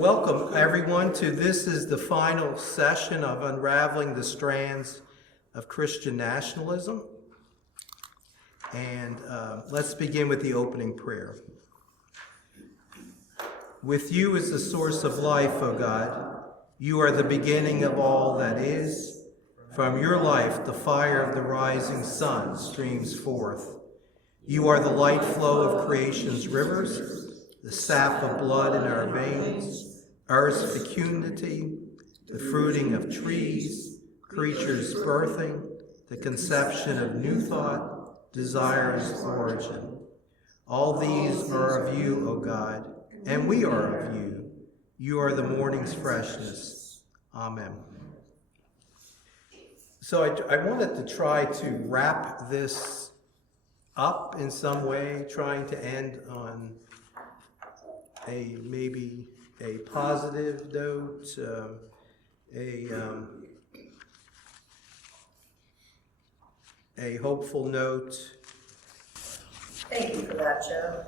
Welcome everyone to this is the final session of Unraveling the Strands of Christian Nationalism. And let's begin with the opening prayer. With you is the source of life, O God. You are the beginning of all that is. From your life, the fire of the rising sun streams forth. You are the light flow of creation's rivers, the sap of blood in our veins, earth's fecundity, the fruiting of trees, creatures birthing, the conception of new thought, desire's origin. All these are of you, O God, and we are of you. You are the morning's freshness. Amen. So I wanted to try to wrap this up in some way, trying to end on maybe a positive note, a hopeful note. Thank you for that, Joe.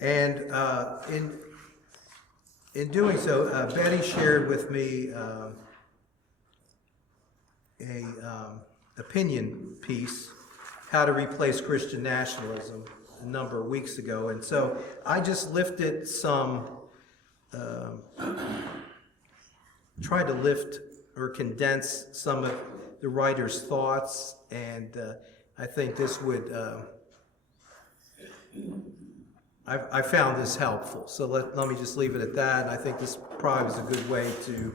And in doing so, Betty shared with me a opinion piece, How to Replace Christian Nationalism, a number of weeks ago. And so I just lifted some, tried to lift or condense some of the writer's thoughts, and I think this would, I found this helpful. So let me just leave it at that. I think this probably was a good way to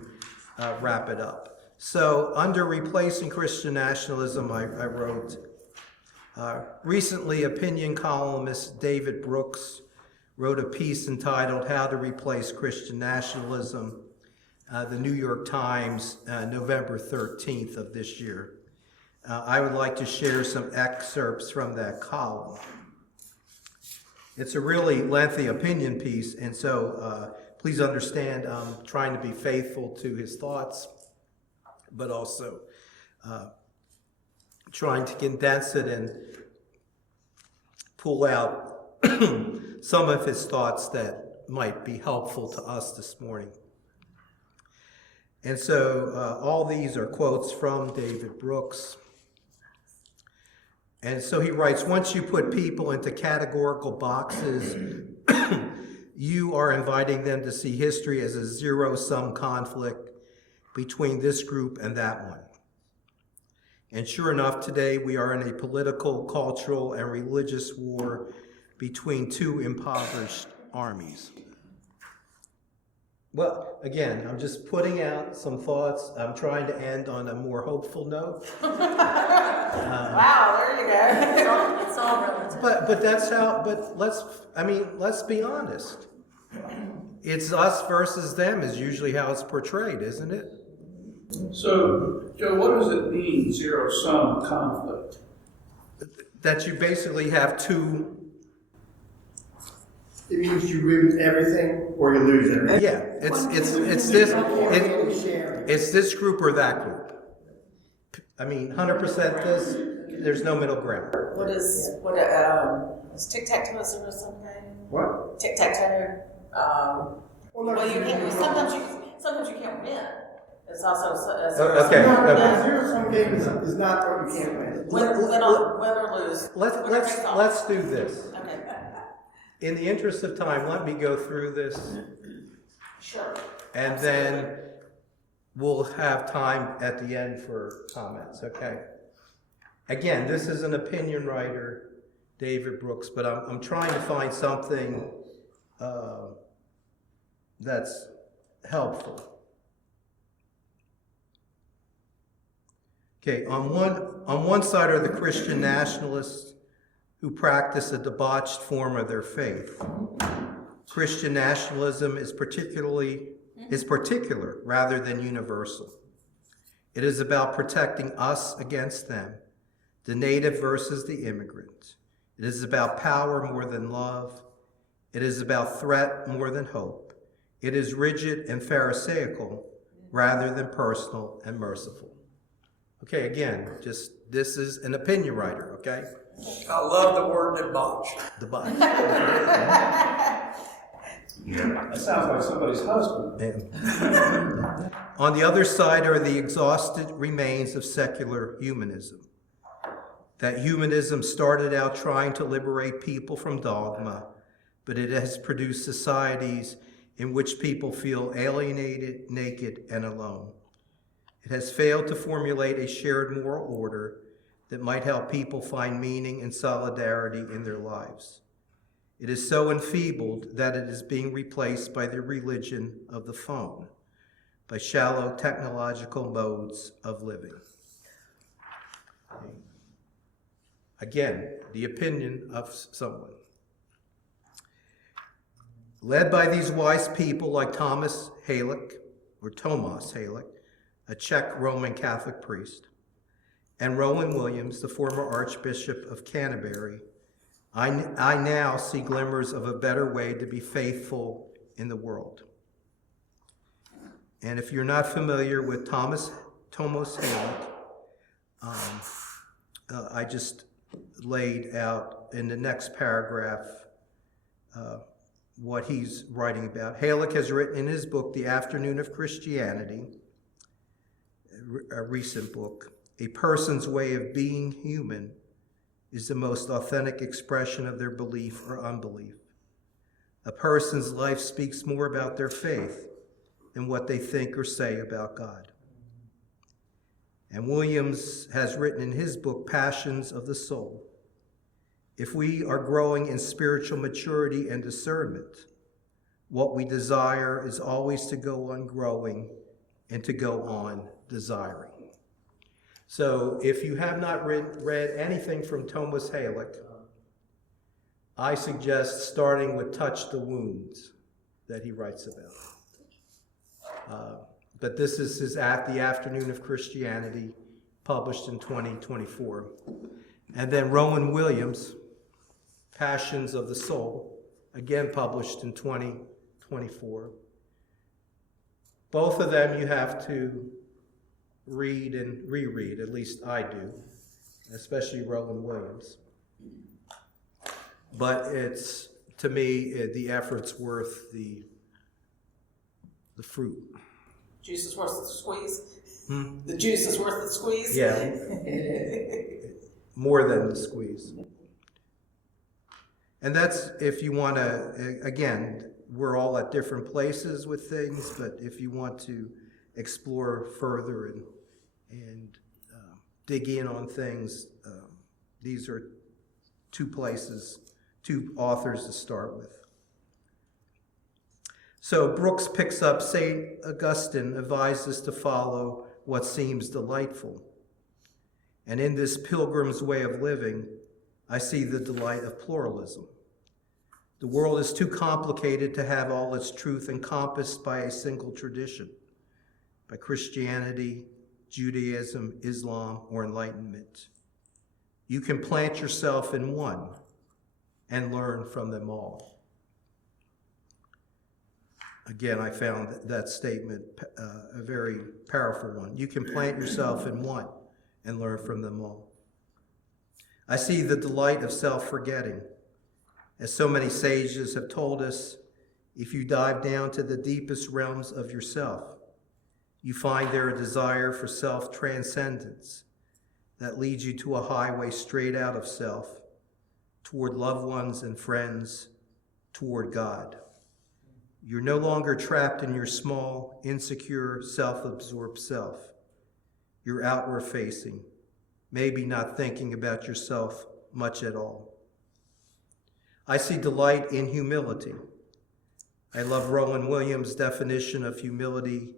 wrap it up. So under Replacing Christian Nationalism, I wrote, recently opinion columnist David Brooks wrote a piece entitled How to Replace Christian Nationalism, the New York Times, November 13th of this year. I would like to share some excerpts from that column. It's a really lengthy opinion piece, and so please understand I'm trying to be faithful to his thoughts, but also trying to condense it and pull out some of his thoughts that might be helpful to us this morning. And so all these are quotes from David Brooks. And so he writes, once you put people into categorical boxes, you are inviting them to see history as a zero-sum conflict between this group and that one. And sure enough, today we are in a political, cultural, and religious war between two impoverished armies. Well, again, I'm just putting out some thoughts. I'm trying to end on a more hopeful note. Wow, there you go. It's all relative. But that's how, let's be honest. It's us versus them is usually how it's portrayed, isn't it? So, Joe, what does it mean, zero-sum conflict? That you basically have two. It means you win everything or you lose everything. Yeah, it's this group or that group. I mean, 100% this. There's no middle ground. Is tic-tac-toe or something? What? Tic-tac-toe. Well, you can't. Sometimes you can't win. It's also okay. Zero-sum game is not what you can't win. Win or lose. Let's do this. Okay. In the interest of time, let me go through this. Sure. And then we'll have time at the end for comments, okay? Again, this is an opinion writer, David Brooks, but I'm trying to find something that's helpful. Okay, on one side are the Christian nationalists who practice a debauched form of their faith. Christian nationalism is particular rather than universal. It is about protecting us against them, the native versus the immigrant. It is about power more than love. It is about threat more than hope. It is rigid and pharisaical rather than personal and merciful. Okay, again, this is an opinion writer, okay? I love the word debauched. Debauched. That sounds like somebody's husband. On the other side are the exhausted remains of secular humanism. That humanism started out trying to liberate people from dogma, but it has produced societies in which people feel alienated, naked, and alone. It has failed to formulate a shared moral order that might help people find meaning and solidarity in their lives. It is so enfeebled that it is being replaced by the religion of the phone, by shallow technological modes of living. Again, the opinion of someone. Led by these wise people like Tomas Halik, a Czech Roman Catholic priest, and Rowan Williams, the former Archbishop of Canterbury, I now see glimmers of a better way to be faithful in the world. And if you're not familiar with Tomas Halik, I just laid out in the next paragraph what he's writing about. Halik has written in his book, The Afternoon of Christianity, a recent book, a person's way of being human is the most authentic expression of their belief or unbelief. A person's life speaks more about their faith than what they think or say about God. And Williams has written in his book, Passions of the Soul, if we are growing in spiritual maturity and discernment, what we desire is always to go on growing and to go on desiring. So if you have not read anything from Tomas Halik, I suggest starting with Touch the Wounds that he writes about. But this is The Afternoon of Christianity, published in 2024. And then Rowan Williams, Passions of the Soul, again published in 2024. Both of them you have to read and reread, at least I do, especially Rowan Williams. But it's, to me, the effort's worth the fruit. Juice is worth the squeeze? The juice is worth the squeeze? Yeah, more than the squeeze. And that's if you want to, again, we're all at different places with things, but if you want to explore further and dig in on things, these are two authors to start with. So Brooks picks up, St. Augustine advised us to follow what seems delightful. And in this pilgrim's way of living, I see the delight of pluralism. The world is too complicated to have all its truth encompassed by a single tradition, by Christianity, Judaism, Islam, or Enlightenment. You can plant yourself in one and learn from them all. Again, I found that statement a very powerful one. You can plant yourself in one and learn from them all. I see the delight of self-forgetting. As so many sages have told us, if you dive down to the deepest realms of yourself, you find there a desire for self-transcendence that leads you to a highway straight out of self, toward loved ones and friends, toward God. You're no longer trapped in your small, insecure, self-absorbed self. You're outward-facing, maybe not thinking about yourself much at all. I see delight in humility. I love Rowan Williams' definition of humility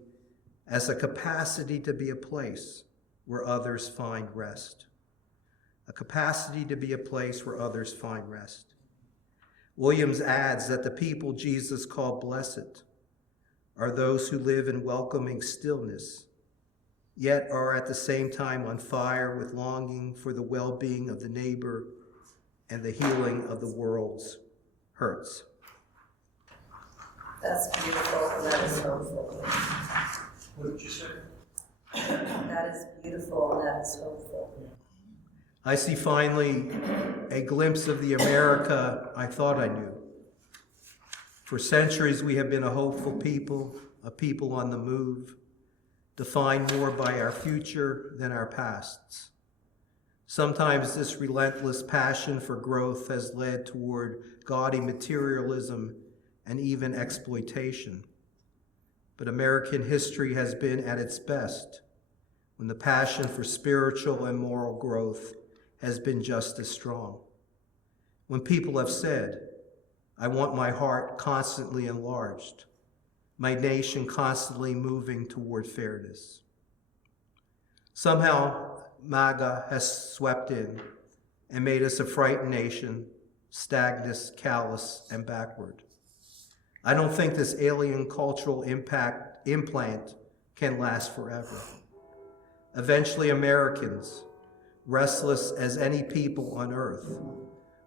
as a capacity to be a place where others find rest. A capacity to be a place where others find rest. Williams adds that the people Jesus called blessed are those who live in welcoming stillness, yet are at the same time on fire with longing for the well-being of the neighbor and the healing of the world's hurts. That's beautiful, and that is hopeful. What did you say? That is beautiful, and that is hopeful. I see finally a glimpse of the America I thought I knew. For centuries, we have been a hopeful people, a people on the move, defined more by our future than our pasts. Sometimes this relentless passion for growth has led toward gaudy materialism and even exploitation. But American history has been at its best when the passion for spiritual and moral growth has been just as strong. When people have said, I want my heart constantly enlarged, my nation constantly moving toward fairness. Somehow, MAGA has swept in and made us a frightened nation, stagnant, callous, and backward. I don't think this alien cultural implant can last forever. Eventually, Americans, restless as any people on earth,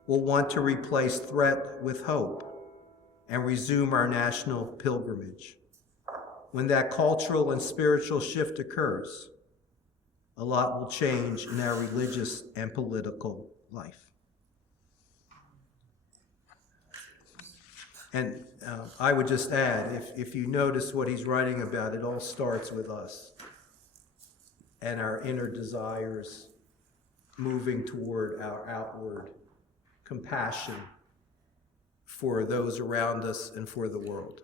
will want to replace threat with hope and resume our national pilgrimage. When that cultural and spiritual shift occurs, a lot will change in our religious and political life. And I would just add, if you notice what he's writing about, it all starts with us and our inner desires moving toward our outward compassion for those around us and for the world.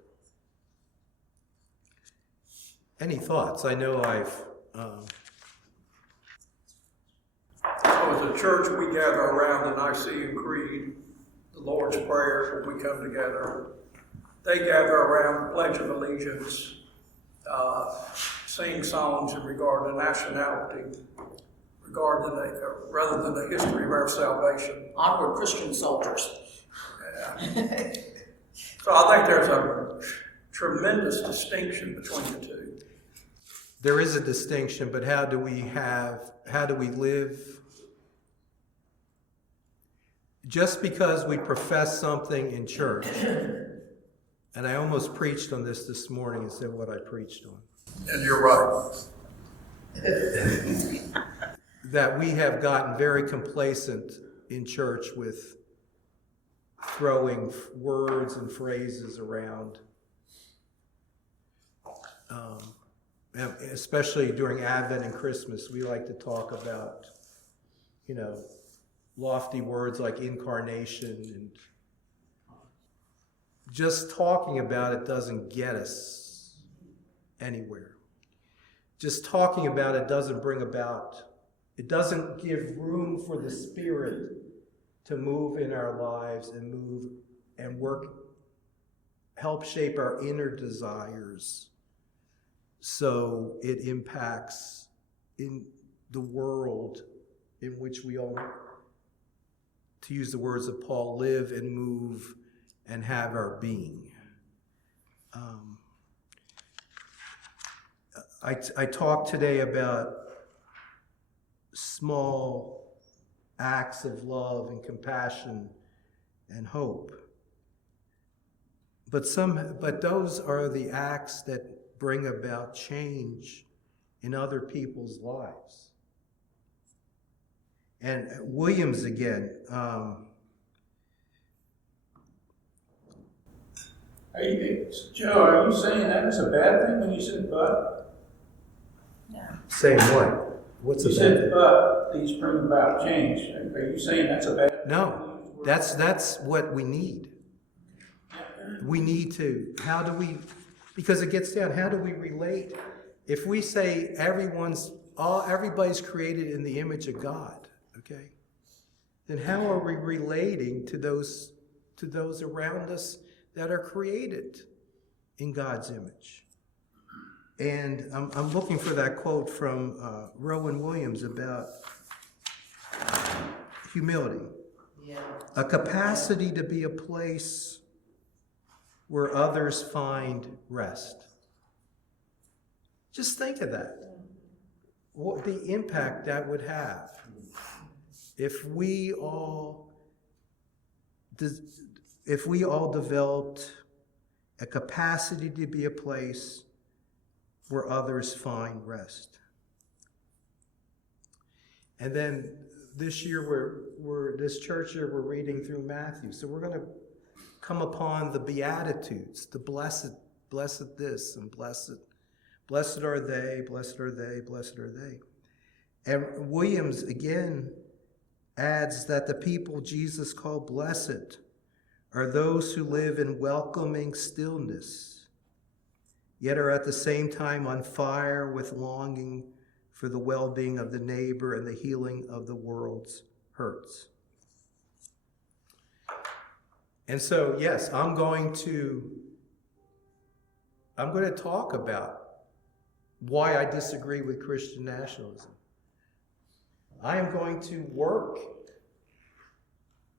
Any thoughts? I know I've... So as a church, we gather around the Nicene Creed, the Lord's Prayer when we come together. They gather around the Pledge of Allegiance, sing songs in regard to nationality, rather than the history of our salvation. Onward, Christian soldiers. Yeah. So I think there's a tremendous distinction between the two. There is a distinction, but how do we live? Just because we profess something in church, and I almost preached on this morning instead of what I preached on. And you're right. That we have gotten very complacent in church with throwing words and phrases around. Especially during Advent and Christmas, we like to talk about, lofty words like incarnation, and just talking about it doesn't get us anywhere. Just talking about it doesn't it doesn't give room for the Spirit to move in our lives and move and work, help shape our inner desires so it impacts in the world in which we all, to use the words of Paul, live and move and have our being. I talked today about small acts of love and compassion and hope. But those are the acts that bring about change in other people's lives. And Williams again. Joe, are you saying that was a bad thing when you said but? No. Saying what? What's You a bad said thing? but these bring about change. Are you saying that's a bad thing? No, that's what we need. We need to, because it gets down, how do we relate? If we say everybody's created in the image of God, okay, then how are we relating to those around us that are created in God's image? And I'm looking for that quote from Rowan Williams about humility. Yeah. A capacity to be a place where others find rest. Just think of that. What the impact that would have if we all developed a capacity to be a place where others find rest. And then this year, this church year, we're reading through Matthew. So we're going to come upon the Beatitudes, the blessed this and blessed are they, blessed are they, blessed are they. And Williams again adds that the people Jesus called blessed are those who live in welcoming stillness, yet are at the same time on fire with longing for the well-being of the neighbor and the healing of the world's hurts. And so, yes, I'm going to talk about why I disagree with Christian nationalism. I am going to work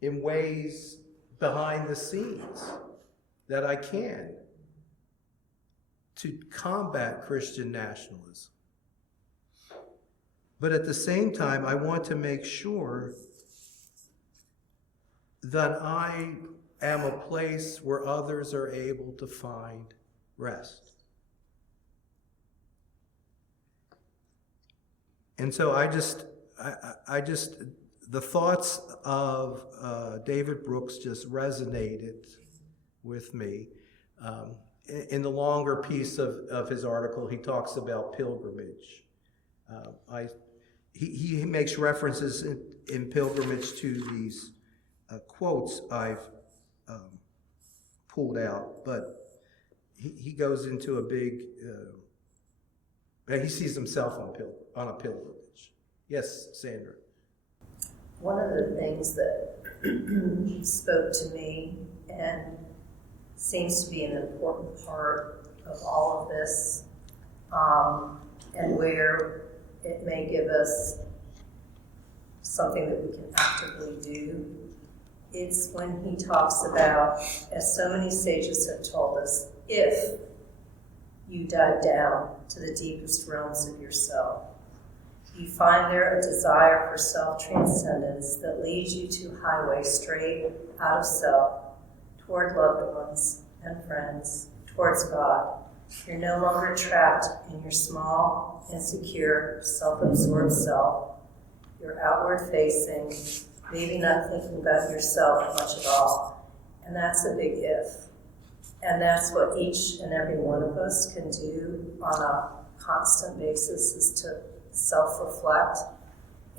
in ways behind the scenes that I can to combat Christian nationalism. But at the same time, I want to make sure that I am a place where others are able to find rest. And so the thoughts of David Brooks just resonated with me. In the longer piece of his article, he talks about pilgrimage. He makes references in pilgrimage to these quotes I've pulled out, but he goes into a big, he sees himself on a pilgrimage. Yes, Sandra. One of the things that spoke to me and seems to be an important part of all of this, and where it may give us something that we can actively do, it's when he talks about, as so many sages have told us, if you dive down to the deepest realms of yourself, you find there a desire for self-transcendence that leads you to a highway straight out of self, toward loved ones and friends, towards God. You're no longer trapped in your small, insecure, self-absorbed self. You're outward-facing, maybe not thinking about yourself much at all. And that's a big if. And that's what each and every one of us can do on a constant basis, is to self-reflect.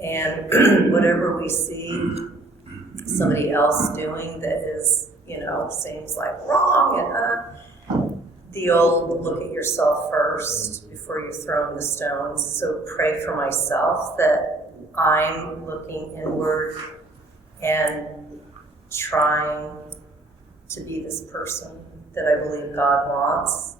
And whatever we see somebody else doing that is, seems like wrong, and the old look at yourself first before you're throwing the stones. So pray for myself that I'm looking inward and trying to be this person that I believe God wants,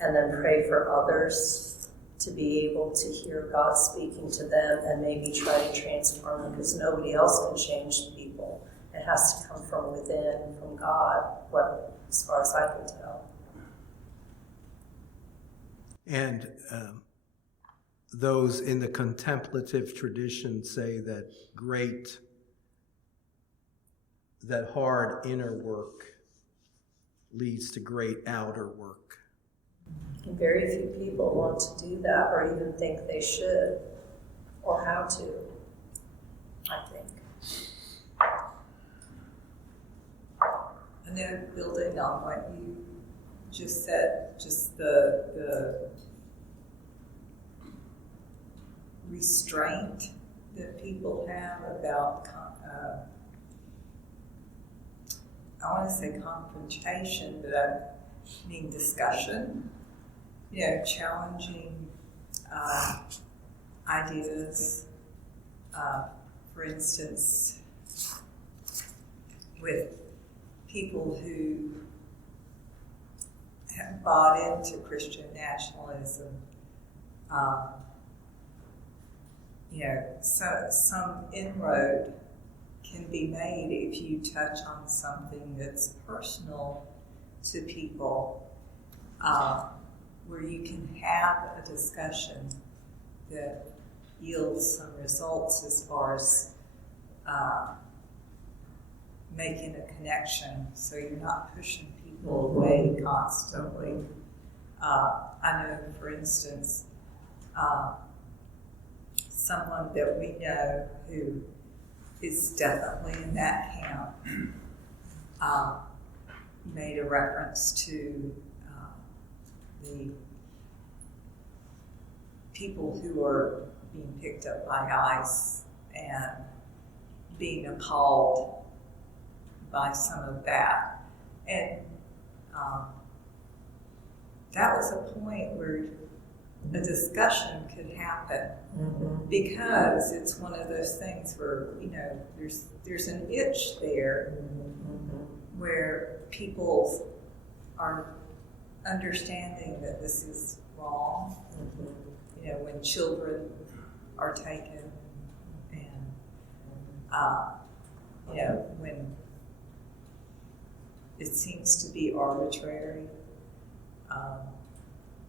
and then pray for others to be able to hear God speaking to them and maybe try to transform them, because nobody else can change people. It has to come from within, from God, as far as I can tell. And those in the contemplative tradition say that hard inner work leads to great outer work. And very few people want to do that or even think they should or how to, I think. And then building on what you just said, just the restraint that people have about, I want to say confrontation, but I mean discussion, challenging ideas. For instance, with people who have bought into Christian nationalism, so some inroad can be made if you touch on something that's personal to people, where you can have a discussion that yields some results as far as making a connection, so you're not pushing people away constantly. I know, for instance, someone that we know who is definitely in that camp, made a reference to the people who are being picked up by ICE and being appalled by some of that. And that was a point where a discussion could happen, because it's one of those things where, you know, there's an itch there where people are understanding that this is wrong. You know, when children are taken, and you know, when it seems to be arbitrary.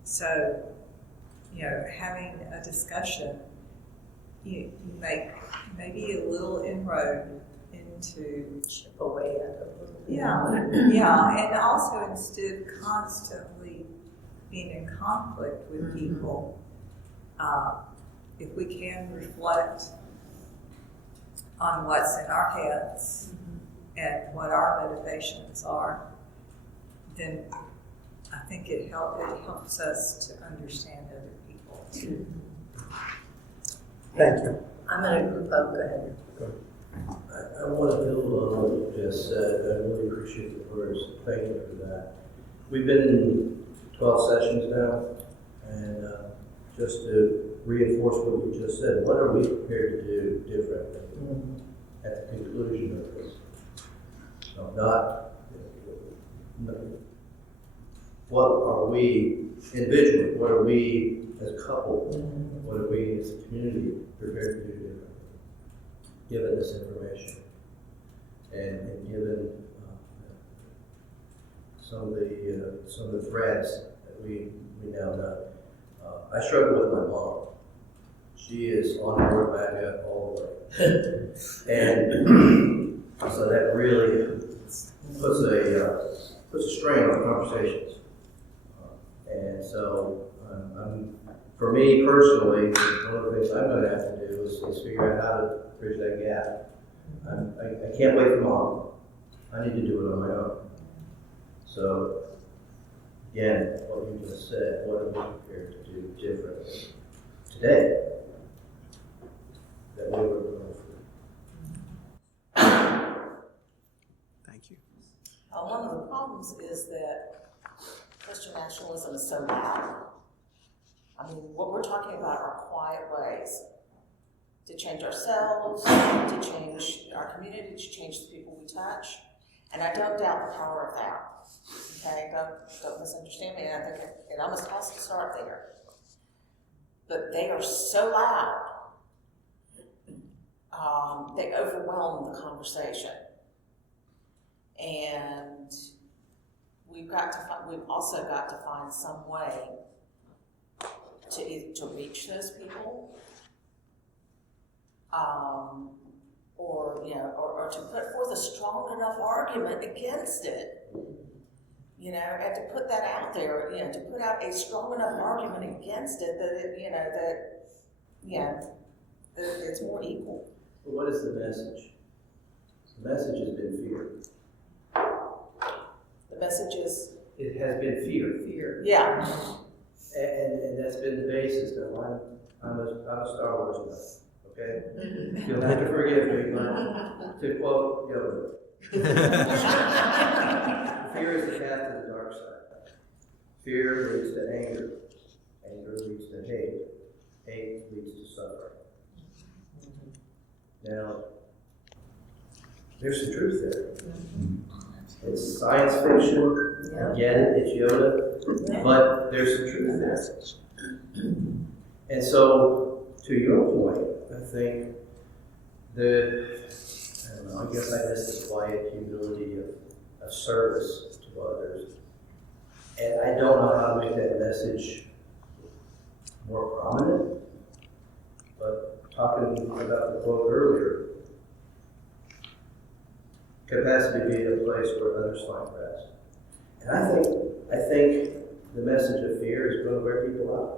So, you know, having a discussion, you make maybe a little inroad into Chip away at it a little bit. yeah, and also instead of constantly being in conflict with people, if we can reflect on what's in our heads and what our motivations are, then I think it helps us to understand other people too. Thank you. I'm going to group up. Go ahead. I want to build on what you just said. I really appreciate the words. Thank you for that. We've been in 12 sessions now, and just to reinforce what you just said, what are we prepared to do differently at the conclusion of this? No, not what are we individually, what are we as a couple, what are we as a community prepared to do differently, given this information, and given some of the threads that we now know. I struggle with my mom. She is on board back up all the way, and so that really puts a strain on conversations. And so, for me personally, one of the things I'm going to have to do is figure out how to bridge that gap. I can't wait for Mom. I need to do it on my own. So, again, what you just said, what are we prepared to do differently today that we were going through? Thank you. One of the problems is that Christian nationalism is so loud. I mean, what we're talking about are quiet ways to change ourselves, to change our community, to change the people we touch. And I don't doubt the power of that. Okay, don't misunderstand me. I think it almost has to start there. But they are so loud, they overwhelm the conversation. And we've also got to find some way to reach those people, or to put forth a strong enough argument against it, you know, and to put that out there, you know, to put out a strong enough argument against it that that it's more equal. But what is the message? The message has been fear. The message is, It has been fear. fear. Yeah. And that's been the basis. Now, I'm a Star Wars nut, okay? You'll have to forgive me, but to quote Yoda, fear is the path to the dark side. Fear leads to anger. Anger leads to hate. Hate leads to suffering. Now, there's some truth there. It's science fiction. I get it. It's Yoda. But there's some truth there. And so, to your point, I think I guess I miss the quiet humility of service to others. And I don't know how to make that message more prominent, but talking about the quote earlier, capacity to be in a place where others find rest. And I think the message of fear is going to wear people out.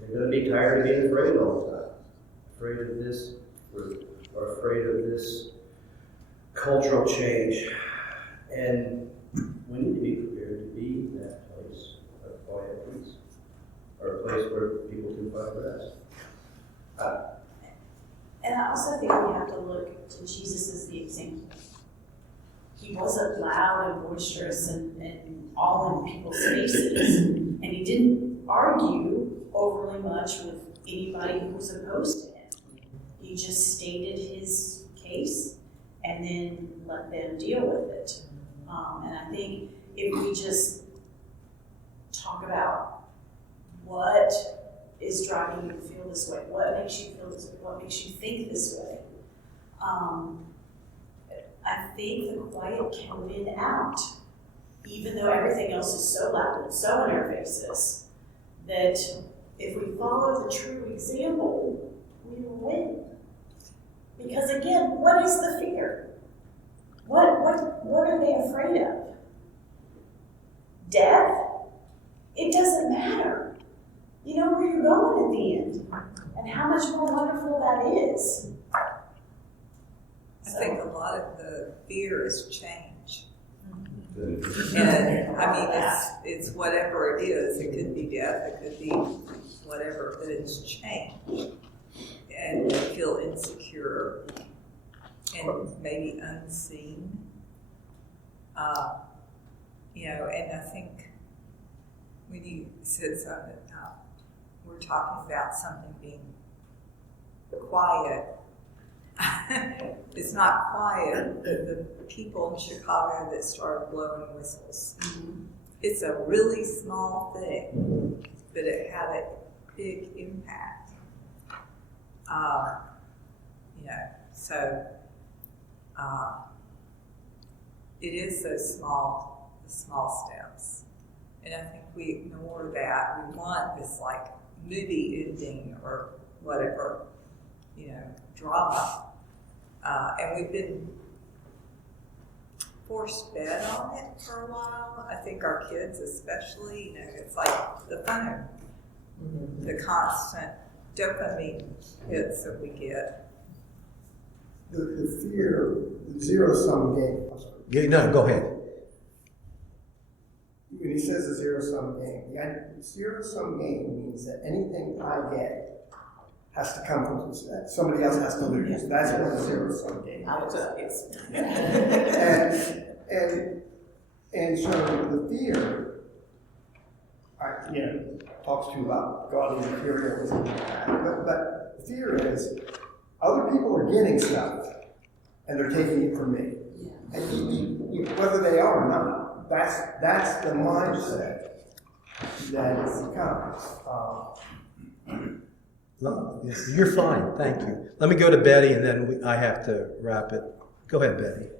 They're going to be tired of being afraid all the time. Afraid of this group, or afraid of this cultural change. And we need to be prepared to be that place of quiet peace, or a place where people can find rest. And I also think we have to look to Jesus as the example. He wasn't loud and boisterous and all in people's faces. And he didn't argue overly much with anybody who was opposed to him. He just stated his case and then let them deal with it. And I think if we just talk about what is driving you to feel this way, what makes you feel this way, what makes you think this way, I think the quiet can win out, even though everything else is so loud and so in our faces, that if we follow the true example, we will win. Because again, what is the fear? What are they afraid of? Death? It doesn't matter. You know where you're going at the end, and how much more wonderful that is. I think a lot of the fear is change. And I mean, it's whatever it is. It could be death, it could be whatever, but it's change. And you feel insecure and maybe unseen. And I think when you said something, we're talking about something being quiet. It's not quiet, the people in Chicago that started blowing whistles. Mm-hmm. It's a really small thing, but it had a big impact. It is those small steps. And I think we ignore that. We want this like movie ending or whatever, drama. And we've been forced fed on it for a while. I think our kids especially, it's like the phone, the constant dopamine hits that we get. The fear, the zero-sum game. Yeah, no, go ahead. When he says a zero-sum game, the zero-sum game means that anything I get has to come from somebody else has to lose. That's what a zero-sum game is. And so the fear, talks to you about godly materialism, but the fear is other people are getting stuff and they're taking it from me. And whether they are or not, that's the mindset that has come. You're fine, thank you. Let me go to Betty, and then I have to wrap it. Go ahead, Betty.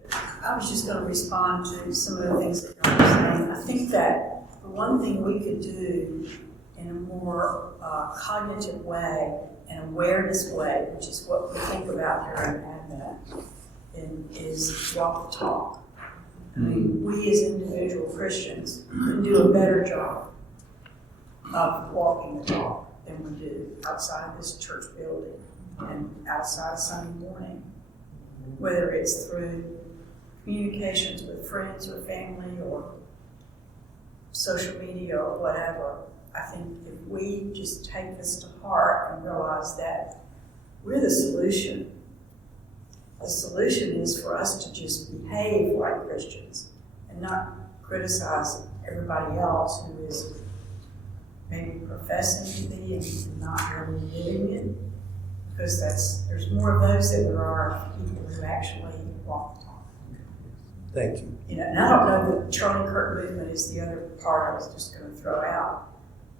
I was just going to respond to some of the things that you were saying. I think that the one thing we could do in a more cognitive way, an awareness way, which is what we think about during Advent, is walk the talk. I mean, we as individual Christians can do a better job of walking the talk than we do outside this church building and outside Sunday morning. Whether it's through communications with friends or family or social media or whatever, I think if we just take this to heart and realize that we're the solution. The solution is for us to just behave like Christians and not criticize everybody else who is maybe professing to be and not really living it. Because there's more of those than there are people who actually walk the talk. Thank you. And I don't know the Charlie Kirk movement is the other part I was just going to throw out.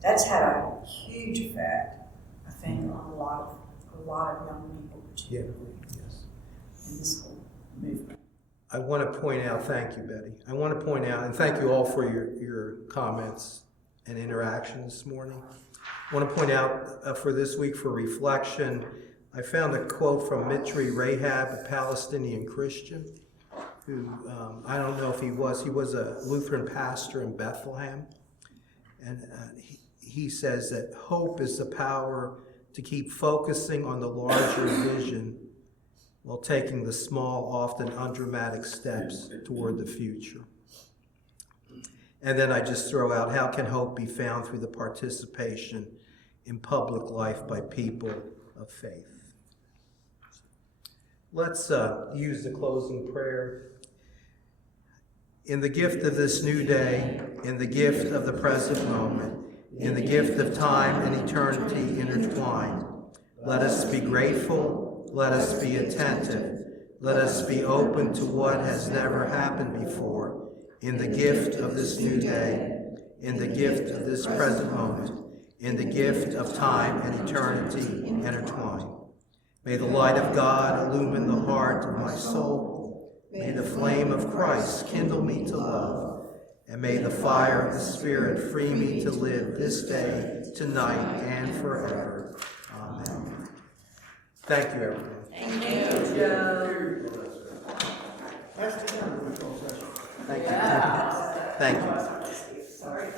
That's had a huge effect, I think, on a lot of young people, particularly in this whole movement. I want to point out, thank you, Betty. I want to point out, and thank you all for your comments and interaction this morning. I want to point out for this week for reflection, I found a quote from Mitri Rahab, a Palestinian Christian, who, I don't know if he was a Lutheran pastor in Bethlehem. And he says that hope is the power to keep focusing on the larger vision while taking the small, often undramatic steps toward the future. And then I just throw out, how can hope be found through the participation in public life by people of faith? Let's use the closing prayer. In the gift of this new day, in the gift of the present moment, in the gift of time and eternity intertwined, let us be grateful, let us be attentive, let us be open to what has never happened before, in the gift of this new day, in the gift of this present moment, in the gift of time and eternity intertwined. May the light of God illumine the heart of my soul. May the flame of Christ kindle me to love. And may the fire of the Spirit free me to live this day, tonight, and forever. Amen. Thank you, everyone. Thank you. That's the end of the conversation. Thank you. Thank you. Sorry.